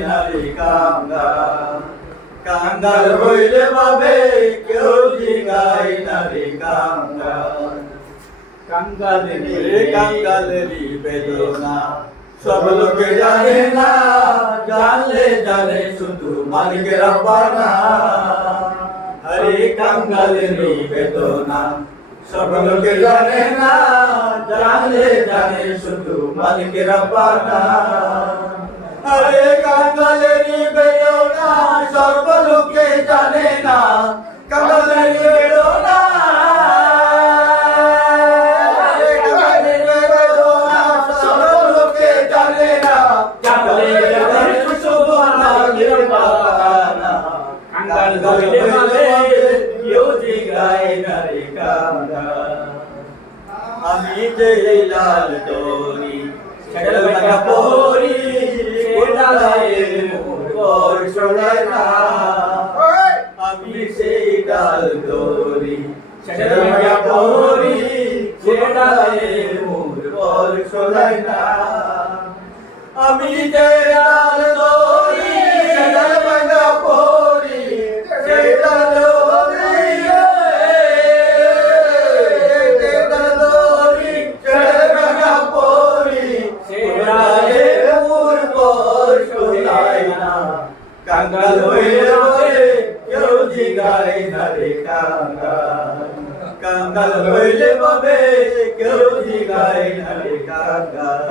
না রে কাঙ্গাল কাঙ্গাল হইলে ভাবে কেউ জিগায় না রে কাঙ্গাল কাঙ্গালেরই বেদনা সব লোকে জানে না জানলে জানে শুধু মালিকের রাব্বানা আরে কাঙ্গালেরই বেদনা সব লোকে জানে না জানলে জানে শুধু মালিকের রাব্বানা আরে কাঙ্গালেরই বেদনা সর্ব লোকে জানে না কাঙ্গালেরই বেদনা আমি যে লাল দড়ি সেটা পরি আমি সেই লাল দড়ি সেটা পরি আমি যে লাল দড়ি সেটা পরি সেটা কাঙ্গাল হইলে কেউ জিগায় না রে কাঙ্গাল কাঙ্গাল হইলে ভাবে কেউ জিগায় না রে কাঙ্গাল